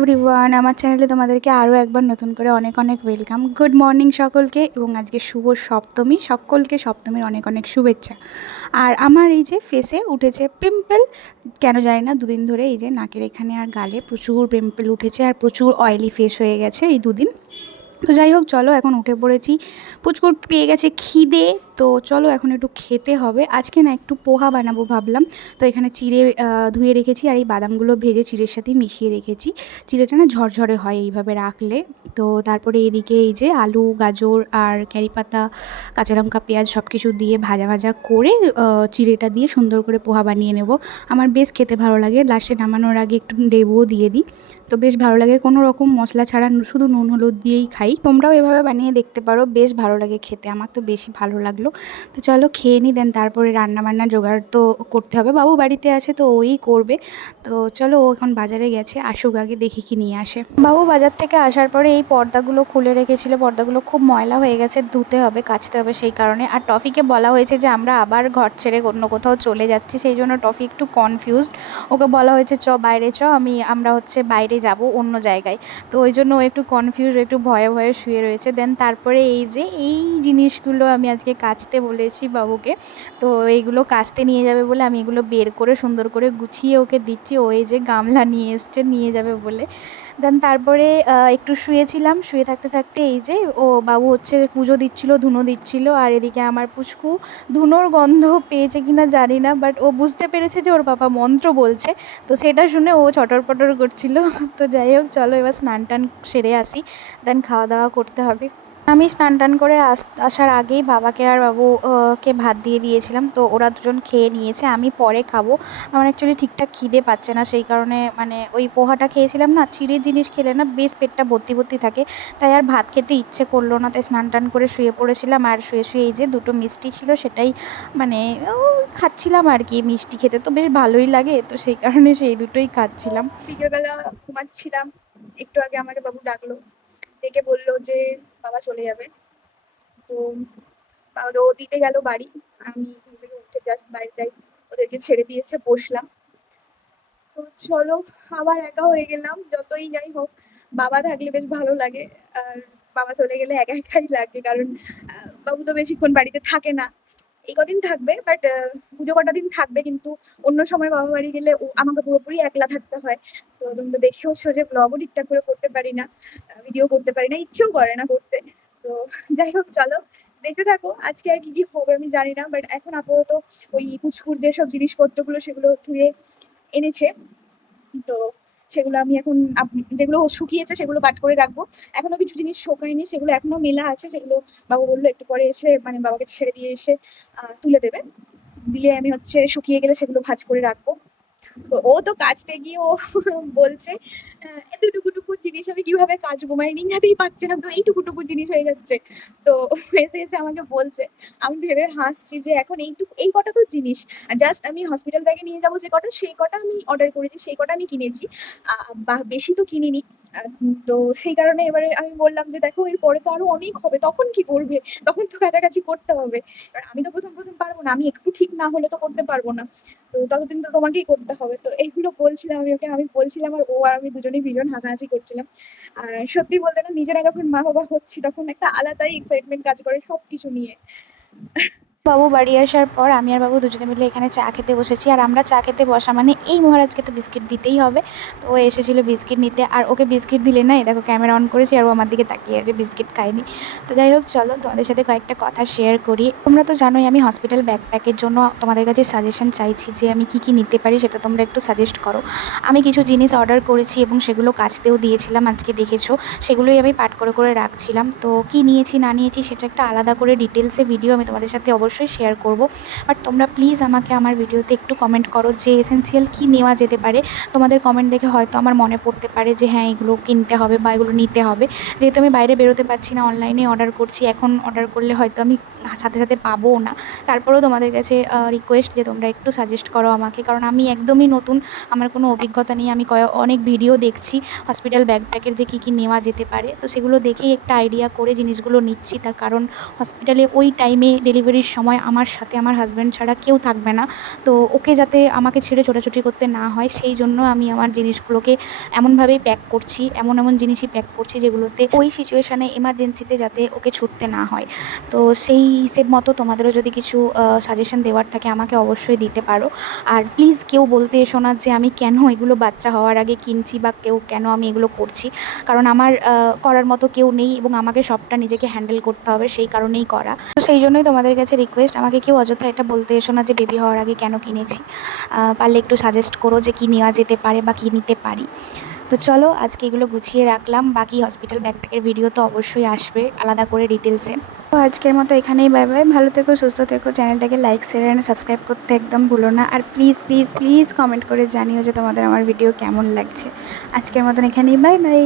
Everyone আমার চ্যানেলে তোমাদেরকে আরও একবার নতুন করে অনেক অনেক ওয়েলকাম গুড মর্নিং সকলকে এবং আজকে শুভ সপ্তমী, সকলকে সপ্তমীর অনেক অনেক শুভেচ্ছা। আর আমার এই যে ফেসে উঠেছে পিম্পল কেন জানি না, দুদিন ধরে এই যে নাকের এখানে আর গালে প্রচুর পিম্পল উঠেছে আর প্রচুর অয়েলি ফেস হয়ে গেছে এই দুদিন। তো যাই হোক, চলো এখন উঠে পড়েছি। পুচকুর পেয়ে গেছে খিদে। তো চলো এখন একটু খেতে হবে। আজকে না একটু পোহা বানাবো ভাবলাম। তো এখানে চিড়ে ধুয়ে রেখেছি আর এই বাদামগুলো ভেজে চিড়ের সাথে মিশিয়ে রেখেছি। চিড়েটা না ঝরঝরে হয় এইভাবে রাখলে। তো তারপরে এদিকে এই যে আলু, গাজর আর ক্যারি পাতা, কাঁচা লঙ্কা, পেঁয়াজ সব কিছু দিয়ে ভাজা ভাজা করে চিড়েটা দিয়ে সুন্দর করে পোহা বানিয়ে নেব। আমার বেশ খেতে ভালো লাগে। লাস্টে নামানোর আগে একটু লেবুও দিয়ে দিই। তো বেশ ভালো লাগে। কোনো রকম মশলা ছাড়া শুধু নুন, হলুদ দিয়েই খাই। তোমরাও এভাবে বানিয়ে দেখতে পারো। বেশ ভালো লাগে খেতে। আমার তো বেশি ভালো লাগল। তো চলো খেয়ে নিই দেন তারপরে রান্না বান্না জোগাড় তো করতে হবে। বাবু বাড়িতে আছে তো ওই করবে। তো চলো ও এখন বাজারে গেছে, আসুক আগে দেখি কি নিয়ে আসে। বাবু বাজার থেকে আসার পরে এই পর্দাগুলো খুলে রেখেছিল। পর্দাগুলো খুব ময়লা হয়ে গেছে, ধুতে হবে, কাচতে হবে সেই কারণে। আর টফিকে বলা হয়েছে যে আমরা আবার ঘর ছেড়ে অন্য কোথাও চলে যাচ্ছি, সেই জন্য টফি একটু কনফিউজড ওকে বলা হয়েছে, চ, বাইরে চ, আমি, আমরা হচ্ছে বাইরে যাব অন্য জায়গায়। তো ওই জন্য ও একটু কনফিউজ একটু ভয়ে ভয়ে শুয়ে রয়েছে। দেন তারপরে এই যে, এই জিনিসগুলো আমি আজকে কাচতে বলেছি বাবুকে। তো এইগুলো কাচতে নিয়ে যাবে বলে আমি এগুলো বের করে সুন্দর করে গুছিয়ে ওকে দিচ্ছি। ও এই যে গামলা নিয়ে এসছে, নিয়ে যাবে বলে। দেন তারপরে একটু শুয়েছিলাম। শুয়ে থাকতে থাকতে এই যে ও বাবু হচ্ছে পুজো দিচ্ছিল, ধুনো দিচ্ছিল। আর এদিকে আমার পুচকু ধুনোর গন্ধ পেয়েছে কিনা জানি না বাট ও বুঝতে পেরেছে যে ওর বাবা মন্ত্র বলছে। তো সেটা শুনে ও চটর পটর করছিল। তো যাই হোক, চলো এবার স্নান টান সেরে আসি। দেন খাওয়া দাওয়া করতে হবে। আমি স্নান টান করে আস, আসার আগেই বাবাকে আর বাবুকে ভাত দিয়ে দিয়েছিলাম। তো ওরা দুজন খেয়ে নিয়েছে, আমি পরে খাব। আমার অ্যাকচুয়ালি ঠিকঠাক খিদে পাচ্ছে না, সেই কারণে মানে ওই পোহাটা খেয়েছিলাম না চিড়ের জিনিস খেলে না বেশ পেটটা ভর্তি ভর্তি থাকে। তাই আর ভাত খেতে ইচ্ছে করল না, তাই স্নান টান করে শুয়ে পড়েছিলাম। আর শুয়ে শুয়ে এই যে দুটো মিষ্টি ছিল, সেটাই মানে খাচ্ছিলাম আর কি মিষ্টি খেতে। তো বেশ ভালোই লাগে, তো সেই কারণে সেই দুটোই খাচ্ছিলাম। বিকেলবেলা ঘুমাচ্ছিলাম, একটু আগে আমাকে বাবু ডাকলো। ডেকে বলল যে, বাবা চলে যাবে। তো ও দিতে গেল বাড়ি। আমি ঘুম থেকে উঠে জাস্ট বাড়িটাই ওদেরকে ছেড়ে দিয়ে এসে বসলাম। তো চলো, আবার একা হয়ে গেলাম, যতই যাই হোক। বাবা থাকলে বেশ ভালো লাগে। আর বাবা চলে গেলে একা একাই লাগে। কারণ বাবু তো বেশিক্ষণ বাড়িতে থাকে না। এই কদিন থাকবে বাট পুজো কটা দিন থাকবে, কিন্তু অন্য সময় বাবা বাড়ি গেলে আমাকে পুরোপুরি একলা থাকতে হয়। তো তোমরা দেখেওছো যে ব্লগও ঠিকঠাক করে করতে পারি না ভিডিও করতে পারি না, ইচ্ছেও করে না করতে। তো যাই হোক, চলো, দেখতে থাকো, আজকে আর কি কি হবে আমি জানি না বাট এখন আপাতত ওই পুচকুর যেসব জিনিসপত্রগুলো সেগুলো ধুয়ে এনেছে। তো সেগুলো আমি এখন যেগুলো শুকিয়েছে সেগুলো বাট করে রাখব। এখনও কিছু জিনিস শোকায়নি, সেগুলো এখনও মেলা আছে, সেগুলো বাবা বলল একটু পরে এসে মানে বাবাকে ছেড়ে দিয়ে এসে তুলে দেবে। দিলে আমি হচ্ছে শুকিয়ে গেলে সেগুলো ভাজ করে রাখব। ও তো কাচতে গিয়ে ও বলছে এতটুকুটুকু এত টুকু জিনিস আমি কীভাবে কাচবো মানে নিংড়াতেই পারছে না তো এই টুকুটুকু জিনিস হয়ে যাচ্ছে। তো এসে এসে আমাকে বলছে, আমি ভেবে হাসছি যে এখন এইটুকু, এই কটা তো জিনিস। জাস্ট আমি হসপিটাল ব্যাগে নিয়ে যাব যে কটা, সেই কটা আমি অর্ডার করেছি, সেই কটা আমি কিনেছি। বা- বেশি তো কিনিনি। তো সেই কারণে এবারে আমি বললাম যে, দেখো, এরপরে তো আরও অনেক হবে, তখন কি করবে? তখন তো কাছাকাছি করতে হবে। আমি তো প্রথম প্রথম পারব না, আমি একটু ঠিক না হলে তো করতে পারব না। তো ততদিন তো তোমাকেই করতে হবে। তো এইগুলো বলছিলাম আমি ওকে, আমি বলছিলাম আর ও আর আমি দুজনেই ভীষণ হাসাহাসি করছিলাম। আর সত্যি বলতে না, নিজেরা যখন মা বাবা হচ্ছি, তখন একটা আলাদাই এক্সাইটমেন্ট কাজ করে সব কিছু নিয়ে। বাবু বাড়ি আসার পর আমি আর বাবু দুজনে মিলে এখানে চা খেতে বসেছি। আর আমরা চা খেতে বসা মানে এই মহারাজকে তো বিস্কিট দিতেই হবে। তো ও এসেছিল বিস্কিট নিতে আর ওকে বিস্কিট দিলে না দেখো ক্যামেরা অন করেছি আর ও আমার দিকে তাকিয়ে আছে, বিস্কিট খায়নি। তো যাই হোক, চলো তোমাদের সাথে কয়েকটা কথা শেয়ার করি। তোমরা তো জানোই আমি হসপিটাল ব্যাকপ্যাকের জন্য তোমাদের কাছে সাজেশন চাইছি যে আমি কি কি নিতে পারি, সেটা তোমরা একটু সাজেস্ট করো। আমি কিছু জিনিস অর্ডার করেছি এবং সেগুলো কাচতেও দিয়েছিলাম আজকে দেখেছ, সেগুলোই আমি পাট করে করে রাখছিলাম। তো কি নিয়েছি, না নিয়েছি, সেটা একটা আলাদা করে ডিটেলসে ভিডিও আমি তোমাদের সাথে অবশ্যই শেয়ার করব। বাট তোমরা প্লিজ আমাকে আমার ভিডিওতে একটু কমেন্ট করো যে এসেন্সিয়াল কি নেওয়া যেতে পারে। তোমাদের কমেন্ট দেখে হয়তো আমার মনে পড়তে পারে যে হ্যাঁ এগুলো কিনতে হবে বা এগুলো নিতে হবে। যেহেতু আমি বাইরে বেরোতে পারছি না অনলাইনে অর্ডার করছি, এখন অর্ডার করলে হয়তো আমি সাথে সাথে পাবো না। তারপরেও তোমাদের কাছে রিকোয়েস্ট যে তোমরা একটু সাজেস্ট করো আমাকে, কারণ আমি একদমই নতুন, আমার কোনো অভিজ্ঞতা নেই, আমি কয়, অনেক ভিডিও দেখছি হসপিটাল ব্যাকপ্যাকের যে কী কী নেওয়া যেতে পারে। তো সেগুলো দেখেই একটা আইডিয়া করে জিনিসগুলো নিচ্ছি। তার কারণ হসপিটালে ওই টাইমে ডেলিভারির সময় আমার সাথে আমার হাজব্যান্ড ছাড়া কেউ থাকবে না। তো ওকে যাতে আমাকে ছেড়ে ছোটাছুটি করতে না হয়, সেই জন্য আমি আমার জিনিসগুলোকে এমনভাবেই প্যাক করছি, এমন এমন জিনিসই প্যাক করছি যেগুলোতে ওই সিচুয়েশানে এমার্জেন্সিতে যাতে ওকে ছুটতে না হয়। তো সেই হিসেব মতো তোমাদেরও যদি কিছু সাজেশন দেওয়ার থাকে আমাকে অবশ্যই দিতে পারো। আর প্লিজ কেউ বলতে এসো না যে আমি কেন এগুলো বাচ্চা হওয়ার আগে কিনছি বা কেউ কেন আমি এগুলো করছি। কারণ আমার করার মতো কেউ নেই এবং আমাকে সবটা নিজেকে হ্যান্ডেল করতে হবে, সেই কারণেই করা। তো সেই জন্যই তোমাদের কাছে রিকোয়েস্ট আমাকে কেউ অযথা এটা বলতে এসো না যে বেবি হওয়ার আগে কেন কিনেছি। পারলে একটু সাজেস্ট করো যে কী নেওয়া যেতে পারে বা কী নিতে পারি। তো চলো, আজকে এগুলো গুছিয়ে রাখলাম। বাকি হসপিটাল ব্যাকপ্যাকের ভিডিও তো অবশ্যই আসবে আলাদা করে ডিটেলসে তো আজকের মতো এখানেই বাই বাই ভালো থেকো, সুস্থ থেকো। চ্যানেলটাকে লাইক শেয়ার অ্যান্ড সাবস্ক্রাইব করতে একদম ভুলো না। আর প্লিজ প্লিজ প্লিজ কমেন্ট করে জানিও যে তোমাদের আমার ভিডিও কেমন লাগছে। আজকের মতন এখানেই বাই বাই